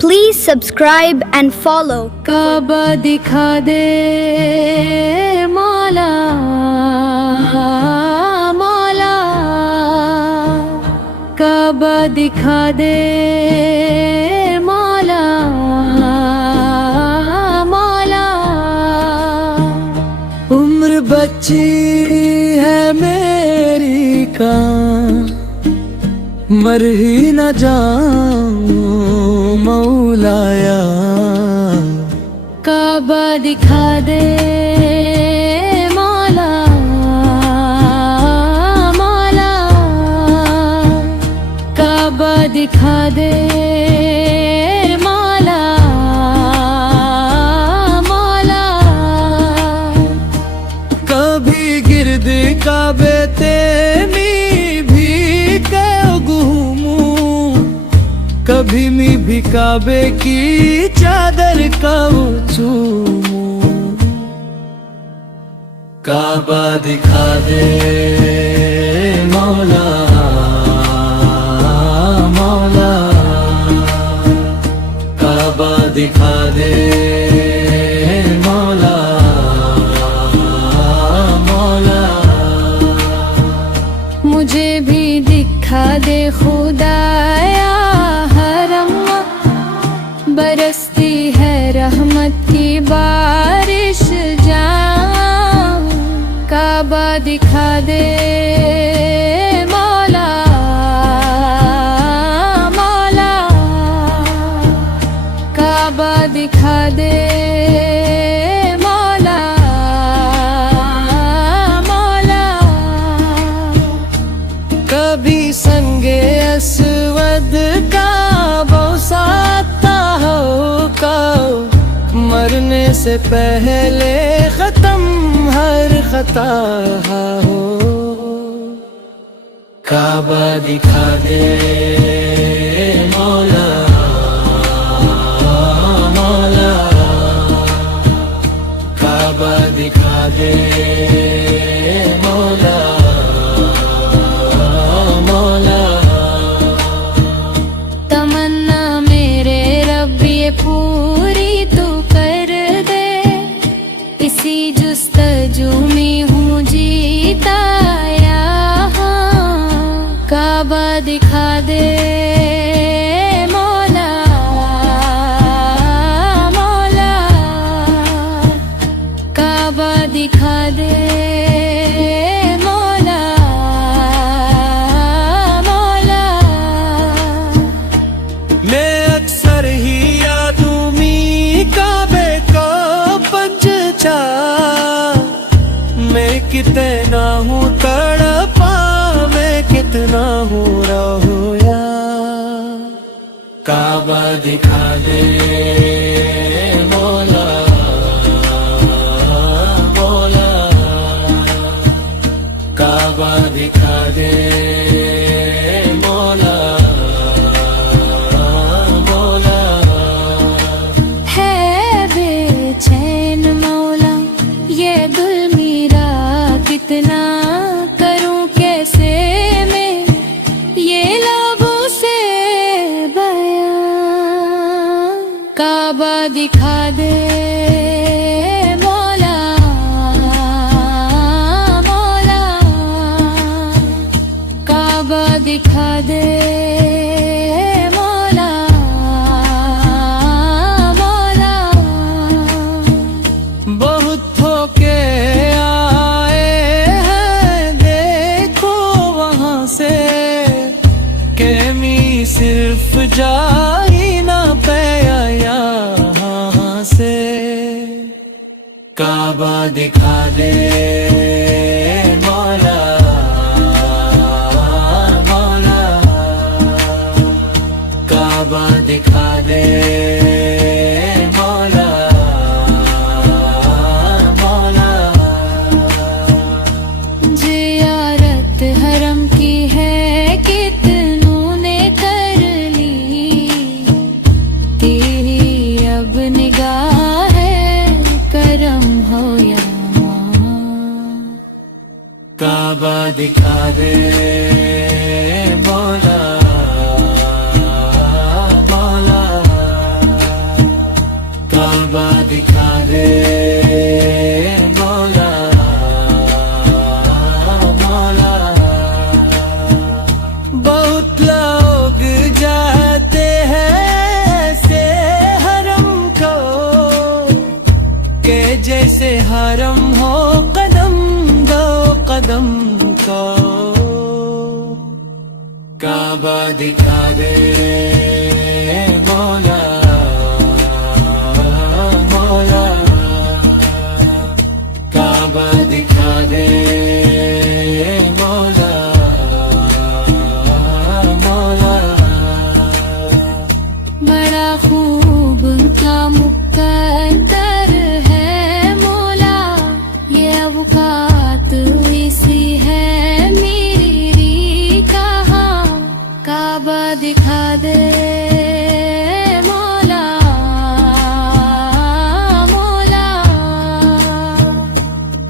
Please subscribe and follow. काबा दिखा दे मौला मौला, काबा दिखा दे मौला मौला। उम्र बच्ची है मेरी का मर ही न जाऊं मौलाया। काबा दिखा दे मौला मौला, काबा दिखा दे मौला मौला। कभी गिर्द काबे तेमी भी क्यों घूमूं, कभी मैं भी काबे की चादर का चूमूं। काबा दिखा दे मौला मौला, काबा दिखा दे मौला मौला। मुझे भी दिखा दे खुदाया हरम, बरसती है रहमत की बारिश जाऊं। काबा दिखा दे मौला मौला, काबा दिखा दे मौला मौला। कभी संगे असवद का बौसाता हो का, मरने से पहले खत्म हर खता हो। काबा दिखा दे मौला मौला, काबा दिखा दे मौला मौला। तमन्ना मेरे रब ये पूरी तू कर दे, इसी जुस्तजू में हूँ जीता यहाँ। काबा दिखा दे मौला मौला, काबा दिखा दे मौला मौला। मैं अक्सर ही यादूमी काबे को पंचचा, मैं कितना हूँ तड़पा, मैं कितना हूँ रहोया। काबा दिखा दे मौला मौला, काबा दिखा दे मौला मौला। है बेचैन मौला ये दिल मेरा कितना, करूं कैसे मैं ये लबों से बयां। काबा दिखा दे मौला मौला, काबा दिखा दे मौला मौला। बहुत धोखे आए हैं देखो वहाँ से, केमी सिर्फ जा ही ना पाया यहाँ से। काबा दिखा दे मौला मौला, काबा दिखा दे मौला मौला। जियारत हरम की है कितनों ने कर ली, तेरी अब निगाह है करम हो या काबा दिखा दे मौला मौला, हरम हो कदम दो कदम को, काबा दिखा दे मौला मौला, काबा दिखा दे मौला मौला। बड़ा खूब उनका मुकद्दर है मौला, ये औकात इसी है मेरी कहाँ, काबा दिखा दे मौला मौला,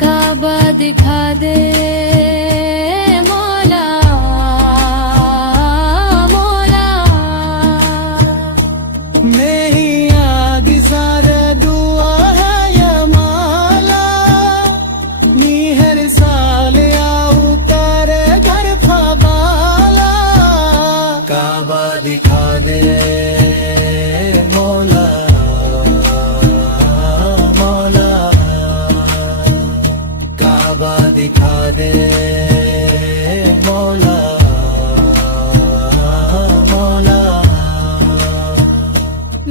काबा दिखा दे मौला मौला। मेरी याद सारे दुआ है ये मौला, नी हर साल आऊं तेरे घर फवाला, काबा दिखा दे मौला मौला, काबा दिखा दे मौला मौला।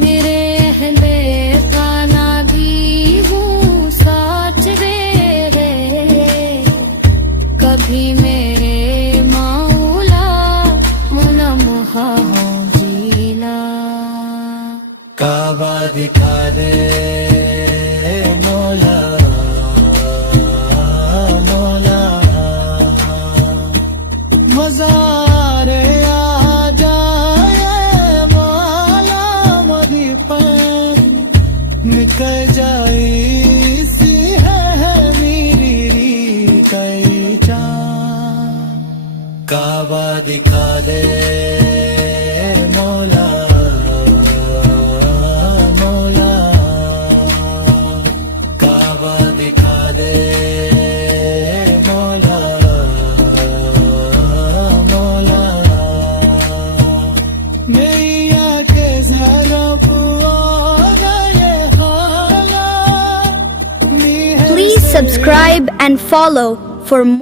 मेरे अहले खाना भी हूँ साथ रे, कभी मेरे मौला मुनम्हा हो जीला, काबा दिखा दे मौला मौला। मज़ारे आ जाए मौला मदी पर, निकल जाए इसी है मेरी कई जान, काबा दिखा दे मौला मौला, काबा दिखा दे मौला मौला। मैया के जरा Please subscribe and follow for more.